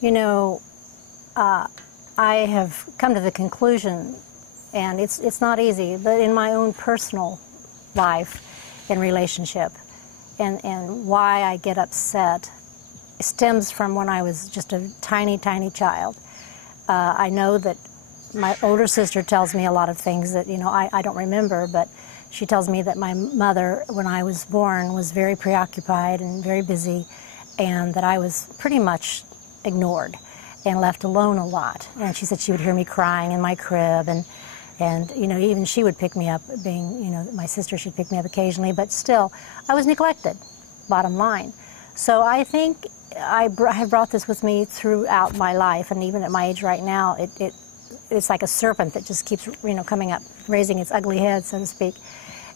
You know, I have come to the conclusion, and it's not easy, but in my own personal life and relationship, and why I get upset stems from when I was just a tiny, tiny child. I know that my older sister tells me a lot of things that, you know, I don't remember, but she tells me that my mother, when I was born, was very preoccupied and very busy, and that I was pretty much ignored and left alone a lot. And she said she would hear me crying in my crib, and you know, even she would pick me up, being, you know, my sister, she'd pick me up occasionally, but still, I was neglected, bottom line. So I think I have brought this with me throughout my life, and even at my age right now, it's like a serpent that just keeps, you know, coming up, raising its ugly head, so to speak.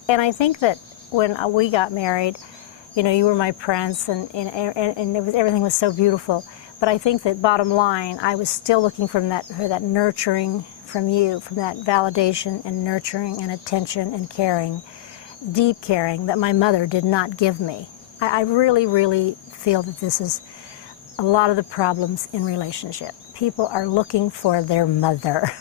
And I think that when we got married, you know, you were my prince, and everything was so beautiful. But I think that bottom line, I was still looking for that nurturing from you, from that validation and nurturing and attention and caring, deep caring that my mother did not give me. I really, really feel that this is a lot of the problems in relationship. People are looking for their mother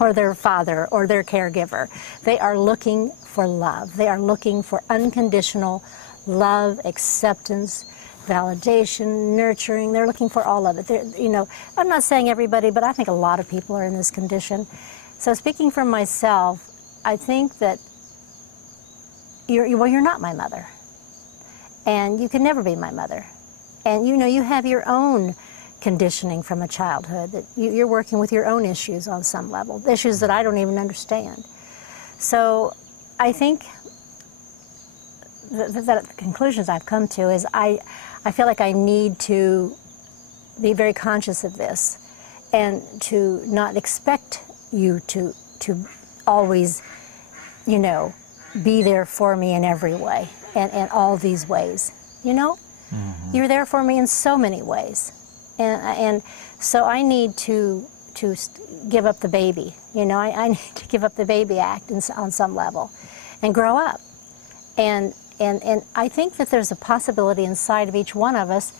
or their father or their caregiver. They are looking for love. They are looking for unconditional love, acceptance, validation, nurturing. They're looking for all of it. You know, I'm not saying everybody, but I think a lot of people are in this condition. So speaking for myself, I think that you're not my mother. And you can never be my mother. And you know, you have your own conditioning from a childhood, that you're working with your own issues on some level, issues that I don't even understand. So I think the conclusions I've come to is I feel like I need to be very conscious of this and to not expect you to always, you know, be there for me in every way and all these ways, you know? Mm-hmm. You're there for me in so many ways. And so I need to give up the baby, you know, I need to give up the baby act on some level and grow up. And I think that there's a possibility inside of each one of us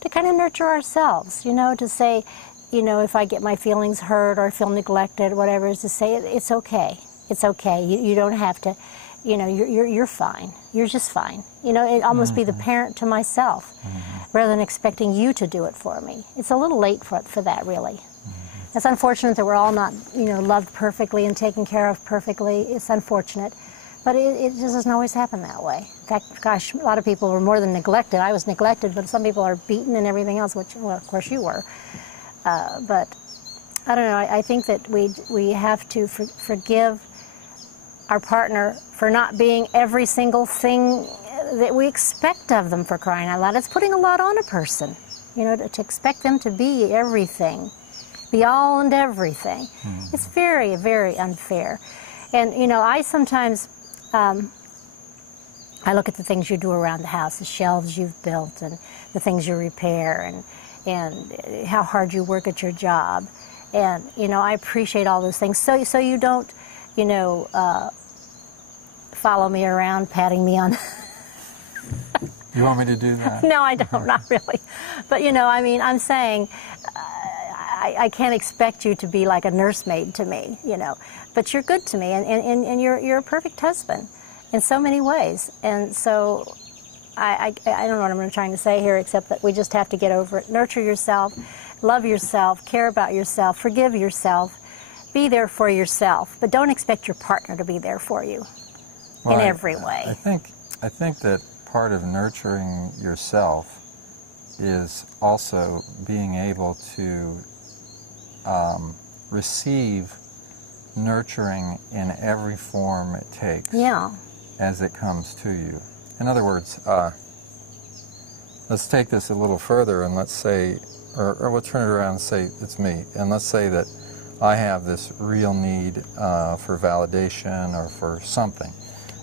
to kind of nurture ourselves, you know, to say, you know, if I get my feelings hurt or feel neglected, whatever, is to say it's okay. It's okay. You don't have to, you know, you're fine. You're just fine. You know, it almost be the parent to myself rather than expecting you to do it for me. It's a little late for that, really. It's unfortunate that we're all not, you know, loved perfectly and taken care of perfectly. It's unfortunate. But it just doesn't always happen that way. In fact, gosh, a lot of people were more than neglected. I was neglected, but some people are beaten and everything else, which, well, of course you were. But I don't know, I think that we have to forgive our partner for not being every single thing that we expect of them, for crying out loud. It's putting a lot on a person, you know, to expect them to be everything, be all and everything. It's very, very unfair. And, you know, I sometimes, I look at the things you do around the house, the shelves you've built and the things you repair and how hard you work at your job. And, you know, I appreciate all those things. So you don't, you know, follow me around, patting me on. You want me to do that? No, I don't, not really. But, you know, I mean, I'm saying I can't expect you to be like a nursemaid to me, you know. But you're good to me, and you're a perfect husband in so many ways. And so I don't know what I'm trying to say here, except that we just have to get over it. Nurture yourself, love yourself, care about yourself, forgive yourself, be there for yourself. But don't expect your partner to be there for you in every way. I think that part of nurturing yourself is also being able to receive nurturing in every form it takes as it comes to you. In other words, let's take this a little further and let's say, or we'll turn it around and say it's me, and let's say that I have this real need for validation or for something,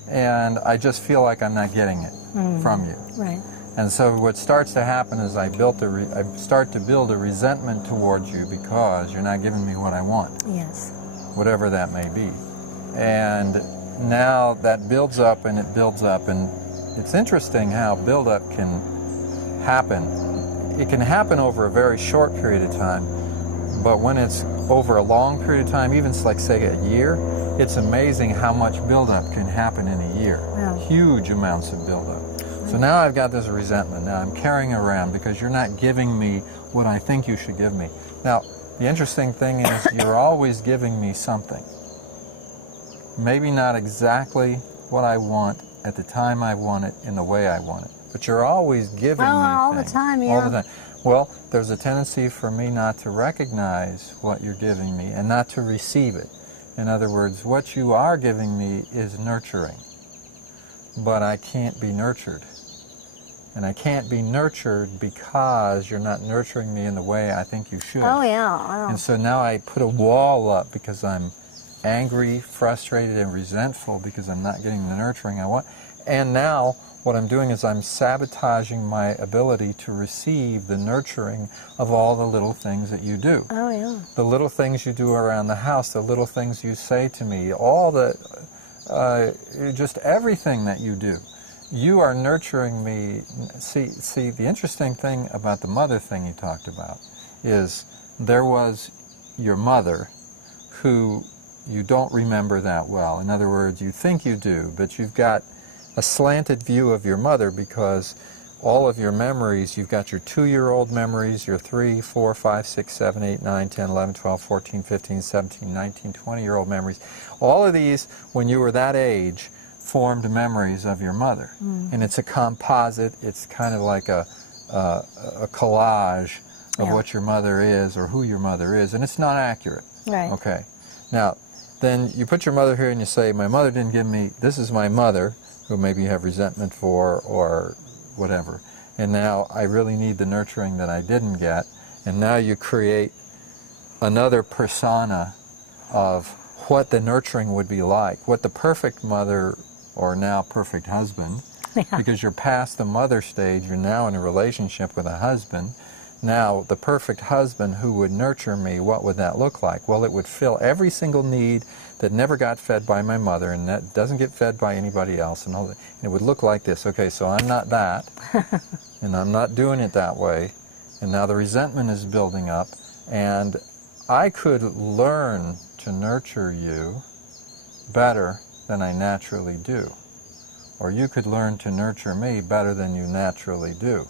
and I just feel like I'm not getting it from you. Right. And so what starts to happen is I start to build a resentment towards you because you're not giving me what I want. Yes. Whatever that may be. And now that builds up and it builds up, and it's interesting how buildup can happen it can happen over a very short period of time, but when it's over a long period of time, even like say a year, it's amazing how much buildup can happen in a year. Yeah. Huge amounts of buildup. So now I've got this resentment. Now I'm carrying around because you're not giving me what I think you should give me. Now, the interesting thing is you're always giving me something. Maybe not exactly what I want at the time I want it in the way I want it, but you're always giving me all the things. time, yeah. All the time. Well, there's a tendency for me not to recognize what you're giving me and not to receive it. In other words, what you are giving me is nurturing, but I can't be nurtured. And I can't be nurtured because you're not nurturing me in the way I think you should. Oh, yeah. And so now I put a wall up because I'm angry, frustrated, and resentful because I'm not getting the nurturing I want. And now what I'm doing is I'm sabotaging my ability to receive the nurturing of all the little things that you do. Oh, yeah. The little things you do around the house, the little things you say to me, all the, just everything that you do. You are nurturing me. See, the interesting thing about the mother thing you talked about is there was your mother who you don't remember that well. In other words, you think you do, but you've got a slanted view of your mother because all of your memories, you've got your 2-year-old memories, your 3, 4, 5, 6, 7, 8, 9, 10, 11, 12, 14, 15, 17, 19, 20-year-old memories. All of these, when you were that age, formed memories of your mother. And it's a composite, it's kind of like a collage of what your mother is or who your mother is, and it's not accurate. Right. Okay. Now, then you put your mother here and you say, my mother didn't give me, this is my mother, who maybe you have resentment for or whatever, and now I really need the nurturing that I didn't get, and now you create another persona of what the nurturing would be like, what the perfect mother or now perfect husband, because you're past the mother stage, you're now in a relationship with a husband. Now, the perfect husband who would nurture me, what would that look like? Well, it would fill every single need that never got fed by my mother and that doesn't get fed by anybody else. And it would look like this. Okay, so I'm not that, and I'm not doing it that way, and now the resentment is building up, and I could learn to nurture you better than I naturally do. Or you could learn to nurture me better than you naturally do,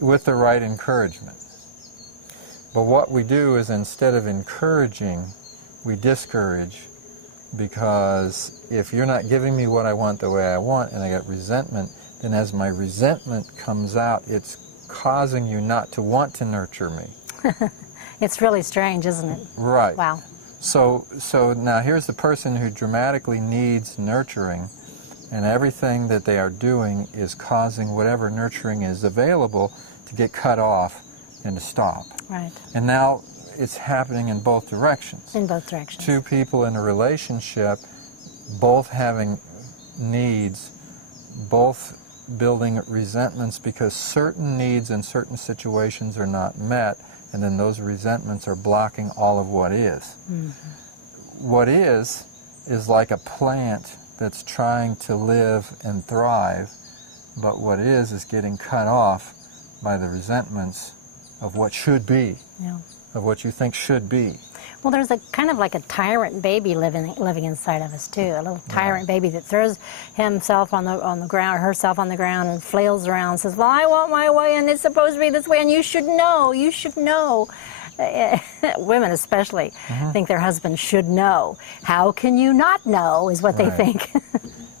with the right encouragement. But what we do is instead of encouraging, we discourage, because if you're not giving me what I want the way I want and I get resentment, then as my resentment comes out, it's causing you not to want to nurture me. It's really strange, isn't it? Right. Wow. So now here's the person who dramatically needs nurturing, and everything that they are doing is causing whatever nurturing is available to get cut off and to stop. Right. And now it's happening in both directions. In both directions. Two people in a relationship, both having needs, both building resentments because certain needs in certain situations are not met, and then those resentments are blocking all of what is. Mm-hmm. What is like a plant that's trying to live and thrive, but what is getting cut off by the resentments of what should be, of what you think should be. Well, there's a kind of like a tyrant baby living inside of us too. A little tyrant baby that throws himself on the ground, or herself on the ground, and flails around and says, "Well, I want my way, and it's supposed to be this way, and you should know. You should know." Women especially think their husbands should know. How can you not know? Is what they think.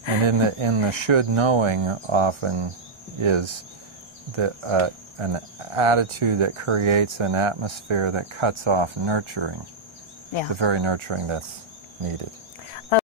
And in the should knowing often is an attitude that creates an atmosphere that cuts off nurturing. The very nurturing that's needed.